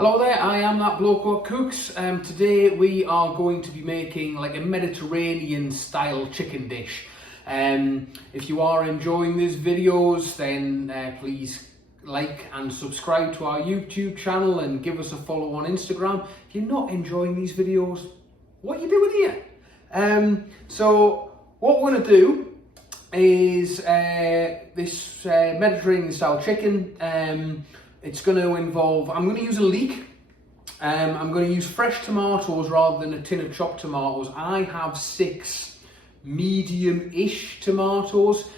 Hello there, I am That Bloke What Cooks. Today we are going to be making like a Mediterranean style chicken dish. If you are enjoying these videos, then please like and subscribe to our YouTube channel and give us a follow on Instagram. If you're not enjoying these videos, what are you doing here? So what we're going to do is this Mediterranean style chicken. It's going to involve, I'm going to use a leek. I'm going to use fresh tomatoes rather than a tin of chopped tomatoes. I have 6 medium-ish tomatoes.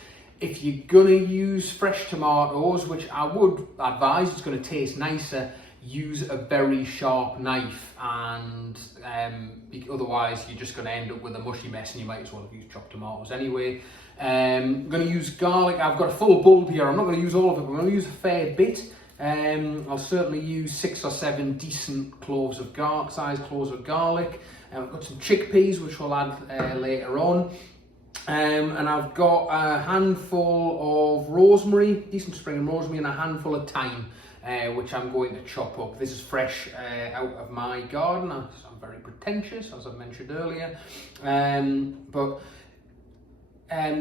If you're going to use fresh tomatoes, which I would advise, it's going to taste nicer, use a very sharp knife, and otherwise you're just going to end up with a mushy mess and you might as well have used chopped tomatoes anyway. I'm going to use garlic. I've got a full bulb here. I'm not going to use all of it, but I'm going to use a fair bit. I'll certainly use 6 or 7 decent sized cloves of garlic. I've got some chickpeas which we'll add later on. And I've got a handful of rosemary, decent spring rosemary, and a handful of thyme, which I'm going to chop up. This is fresh out of my garden. I'm very pretentious, as I mentioned earlier.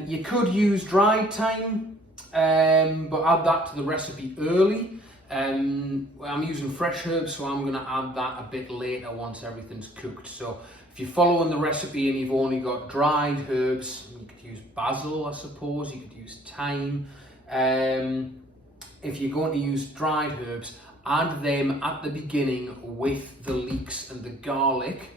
You could use dried thyme, but add that to the recipe early. I'm using fresh herbs, so I'm going to add that a bit later once everything's cooked. So if you're following the recipe and you've only got dried herbs, you could use basil, I suppose, you could use thyme. If you're going to use dried herbs, add them at the beginning with the leeks and the garlic.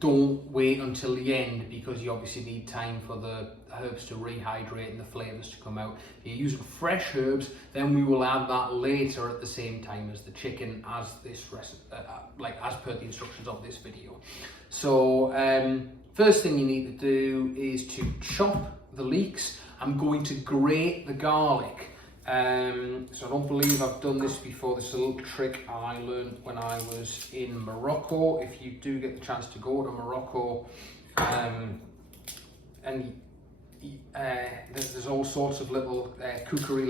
Don't wait until the end, because you obviously need time for the herbs to rehydrate and the flavours to come out. If you're using fresh herbs, then we will add that later at the same time as the chicken, as this recipe, as per the instructions of this video. So first thing you need to do is to chop the leeks. I'm going to grate the garlic. So I don't believe I've done this before. This is a little trick I learned when I was in Morocco. If you do get the chance to go to Morocco, there's all sorts of little cookery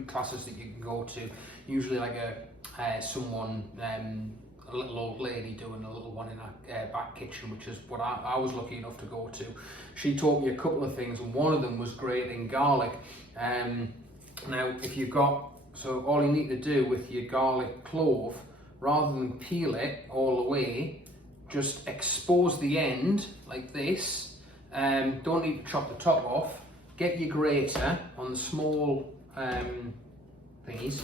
classes that you can go to. Usually like a little old lady doing a little one in a back kitchen, which is what I was lucky enough to go to. She taught me a couple of things, and one of them was grating garlic. Now, so all you need to do with your garlic clove, rather than peel it all the way, just expose the end like this. Don't need to chop the top off. Get your grater on the small thingies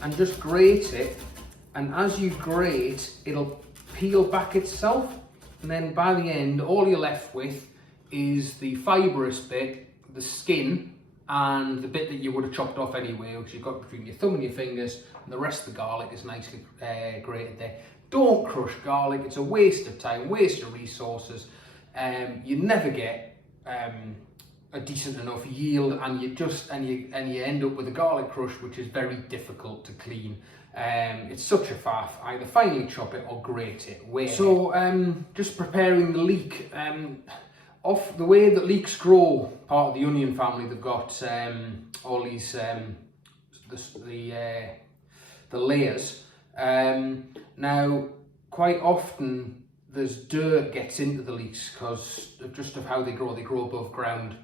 and just grate it. And as you grate, it'll peel back itself. And then by the end, all you're left with is the fibrous bit, the skin, and the bit that you would have chopped off anyway, which you've got between your thumb and your fingers, and the rest of the garlic is nicely grated there. Don't crush garlic, it's a waste of time, waste of resources. You never get a decent enough yield, and you end up with a garlic crush which is very difficult to clean. It's such a faff. Either finely chop it or grate it. So just preparing the leek. Off the way that leeks grow, part of the onion family, they've got all these the layers. Now, quite often there's dirt gets into the leeks because of how they grow. They grow above ground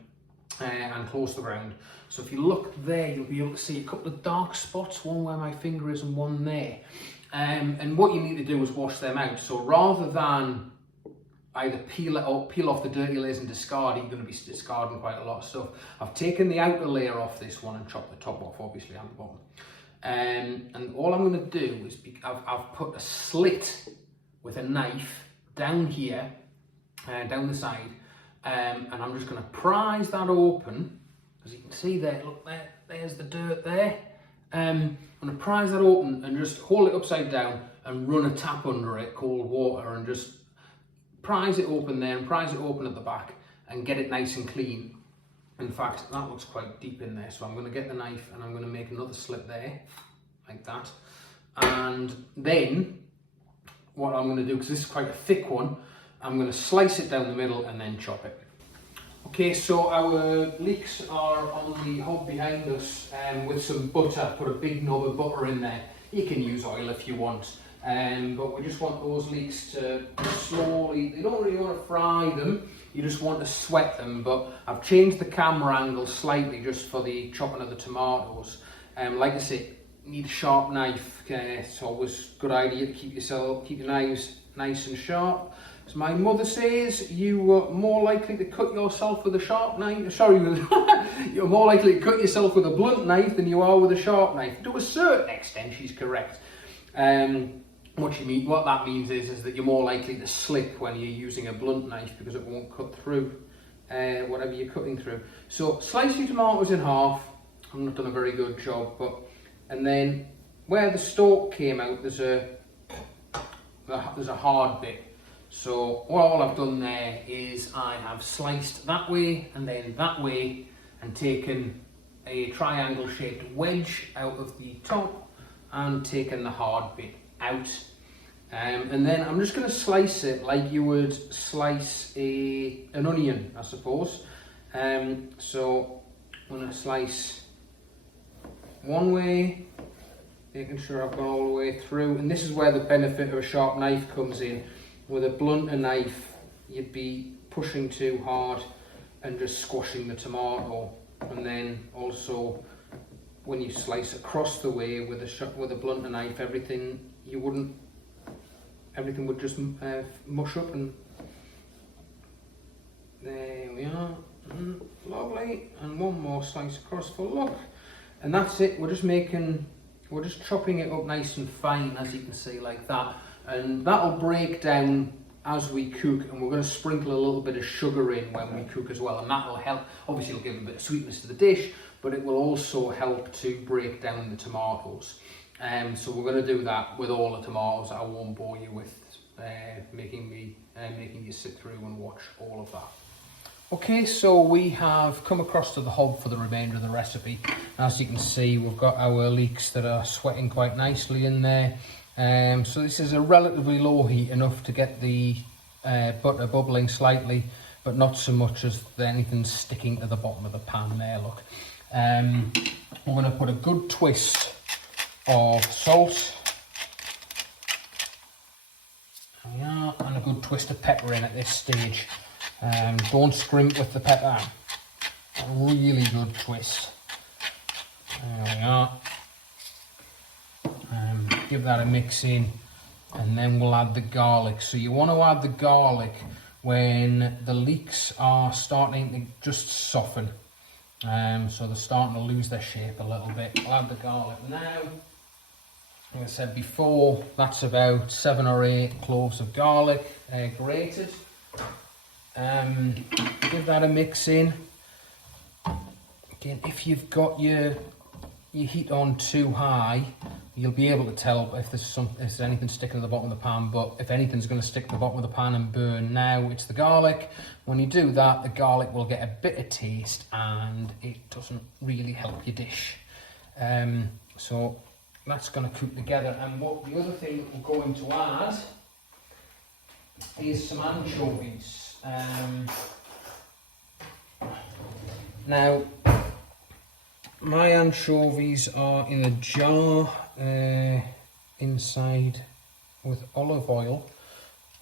and close to the ground. So if you look there, you'll be able to see a couple of dark spots, one where my finger is and one there. And what you need to do is wash them out. So rather than either peel off the dirty layers and discard, you're going to be discarding quite a lot of stuff. I've taken the outer layer off this one and chopped the top off, obviously, and the bottom. And all I'm going to do is, I've put a slit with a knife down here, down the side, and I'm just going to prise that open. As you can see there, look, there's the dirt there. I'm going to prise that open and just hold it upside down and run a tap under it, cold water, and just prise it open there and prise it open at the back and get it nice and clean. In fact, that looks quite deep in there, so I'm going to get the knife and I'm going to make another slit there, like that. And then what I'm going to do, because this is quite a thick one, I'm going to slice it down the middle and then chop it. Okay, so our leeks are on the hob behind us with some butter. Put a big knob of butter in there. You can use oil if you want. but we just want those leeks to slowly, you don't really want to fry them, you just want to sweat them. But I've changed the camera angle slightly just for the chopping of the tomatoes. Like I said, you need a sharp knife. It's always a good idea to keep your knives nice and sharp. As my mother says, you were more likely to cut yourself with a sharp knife. Sorry, you're more likely to cut yourself with a blunt knife than you are with a sharp knife. To a certain extent, she's correct. What that means is that you're more likely to slip when you're using a blunt knife because it won't cut through whatever you're cutting through. So slice your tomatoes in half. I've not done a very good job, and then where the stalk came out, there's a hard bit. So all I've done there is I have sliced that way and then that way and taken a triangle shaped wedge out of the top and taken the hard bit out. And then I'm just going to slice it like you would slice an onion, I suppose. So I'm going to slice one way, making sure I've gone all the way through. And this is where the benefit of a sharp knife comes in. With a blunter knife, you'd be pushing too hard and just squashing the tomato. And then also, when you slice across the way with a blunter knife, everything would just mush up. And there we are, lovely. And one more slice across for luck, and that's it. We're just chopping it up nice and fine, as you can see, like that. And that'll break down as we cook, and we're going to sprinkle a little bit of sugar in when we cook as well, and that will help. Obviously it'll give a bit of sweetness to the dish, but it will also help to break down the tomatoes. So we're going to do that with all the tomatoes. I won't bore you with making you sit through and watch all of that. Okay, so we have come across to the hob for the remainder of the recipe. As you can see, we've got our leeks that are sweating quite nicely in there. So this is a relatively low heat, enough to get the butter bubbling slightly, but not so much as anything sticking to the bottom of the pan there, look. We're going to put a good twist of salt, and a good twist of pepper in at this stage. Don't scrimp with the pepper, a really good twist. There we are. Give that a mix in, and then we'll add the garlic. So you want to add the garlic when the leeks are starting to just soften. So they're starting to lose their shape a little bit. I'll add the garlic now. Like I said before, that's about 7 or 8 cloves of garlic grated. Give that a mix in. Again, if you've got your heat on too high, you'll be able to tell if there's anything sticking to the bottom of the pan. But if anything's going to stick to the bottom of the pan and burn now, it's the garlic. When you do that, the garlic will get a bit of taste and it doesn't really help your dish. So that's going to cook together. And the other thing that we're going to add is some anchovies. Now, my anchovies are in a jar inside with olive oil,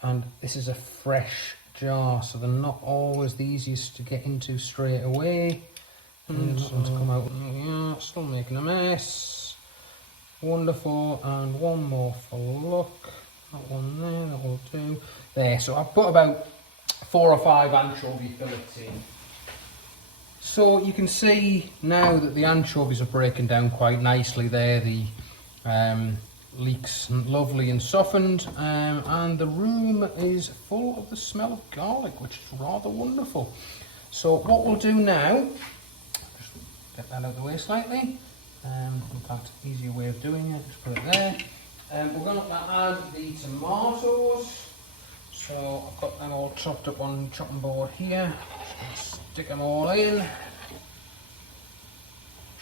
and this is a fresh jar, so they're not always the easiest to get into straight away. And that one's come out. Yeah, still making a mess. Wonderful, and one more for luck. That one there, that will do. There, so I've put about 4 or 5 anchovy fillets in. So you can see now that the anchovies are breaking down quite nicely there. The leeks lovely and softened, and the room is full of the smell of garlic, which is rather wonderful. So what we'll do now, just get that out of the way slightly. In fact, easier way of doing it, just put it there. We're going to add the tomatoes. So I've got them all chopped up on the chopping board here. Just stick them all in. Make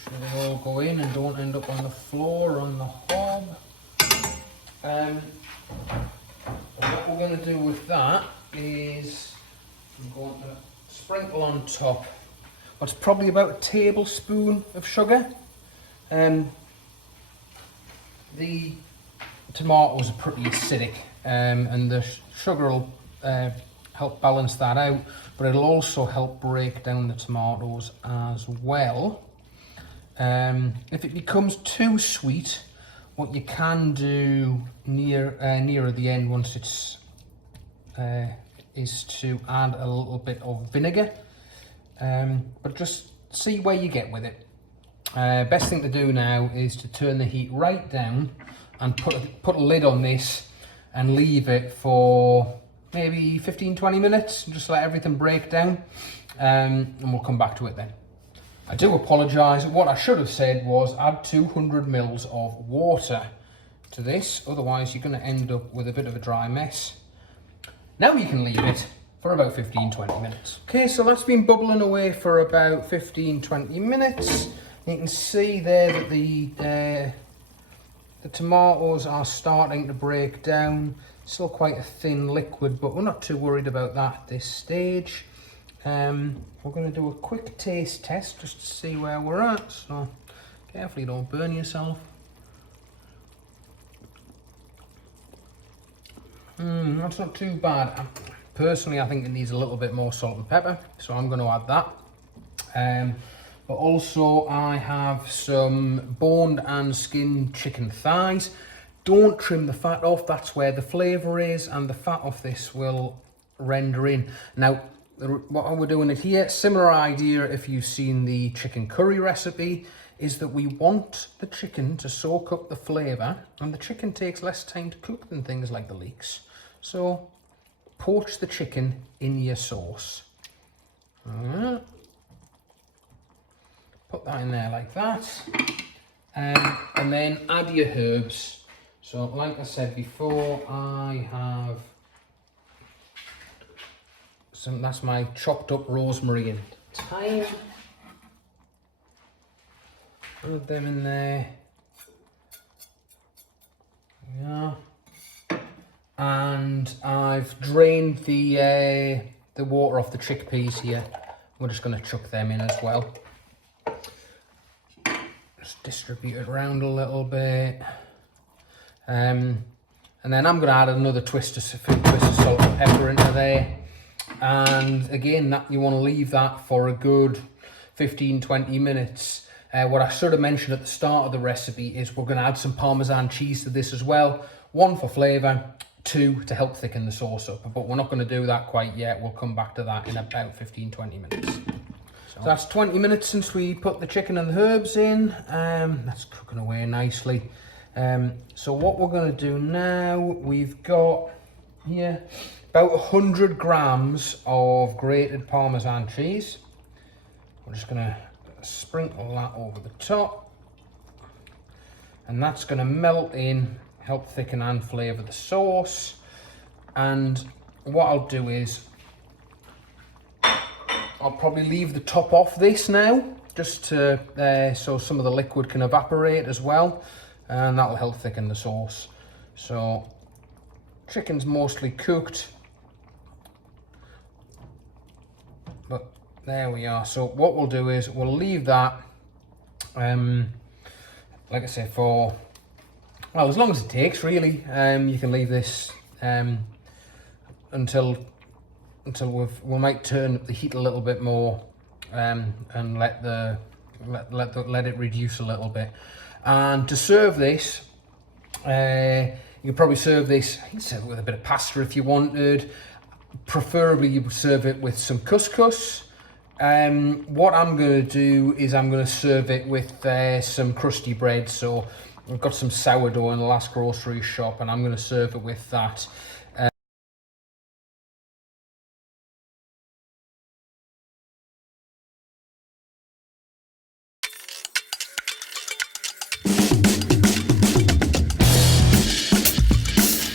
sure they all go in and don't end up on the floor or on the hob. What we're going to do with that is I'm going to sprinkle on top what's probably about a tablespoon of sugar. The tomatoes are pretty acidic, and the sugar will help balance that out, but it'll also help break down the tomatoes as well. If it becomes too sweet, what you can do nearer the end, once it's is to add a little bit of vinegar, but just see where you get with it. Best thing to do now is to turn the heat right down and put a lid on this and leave it for maybe 15-20 minutes, just let everything break down, and we'll come back to it then. I do apologise. What I should have said was add 200 mils of water to this, otherwise you're going to end up with a bit of a dry mess. Now you can leave it for about 15-20 minutes. Okay, so that's been bubbling away for about 15-20 minutes. You can see there that the tomatoes are starting to break down. Still quite a thin liquid, but we're not too worried about that at this stage. We're going to do a quick taste test just to see where we're at, so carefully don't burn yourself. That's not too bad. Personally, I think it needs a little bit more salt and pepper, so I'm going to add that. But also I have some boned and skinned chicken thighs. Don't trim the fat off, that's where the flavour is, and the fat off this will render in. Now, what we're doing it here, similar idea if you've seen the chicken curry recipe, is that we want the chicken to soak up the flavour, and the chicken takes less time to cook than things like the leeks. So poach the chicken in your sauce. Put that in there like that, and then add your herbs. So like I said before, I have some, that's my chopped up rosemary and thyme. Add them in there. Yeah. And I've drained the water off the chickpeas here. We're just going to chuck them in as well. Just distribute it around a little bit. And then I'm going to add another twist of salt and pepper into there. And again, that you want to leave that for a good 15-20 minutes. What I should have mentioned at the start of the recipe is we're going to add some Parmesan cheese to this as well. 1 for flavour, 2 to help thicken the sauce up. But we're not going to do that quite yet. We'll come back to that in about 15-20 minutes. So that's 20 minutes since we put the chicken and the herbs in. That's cooking away nicely. So what we're going to do now, we've got here about 100 grams of grated Parmesan cheese. We're just going to sprinkle that over the top, and that's going to melt in, help thicken and flavour the sauce. And what I'll do is I'll probably leave the top off this now, just to so some of the liquid can evaporate as well, and that'll help thicken the sauce. So chicken's mostly cooked, but there we are. So what we'll do is we'll leave that, like I said, for, well, as long as it takes really. You can leave this until we might turn up the heat a little bit more, and let it reduce a little bit. And to serve this, you could probably serve this, you can serve it with a bit of pasta if you wanted. Preferably you would serve it with some couscous. What I'm going to do is I'm going to serve it with some crusty bread. So I've got some sourdough in the last grocery shop, and I'm going to serve it with that.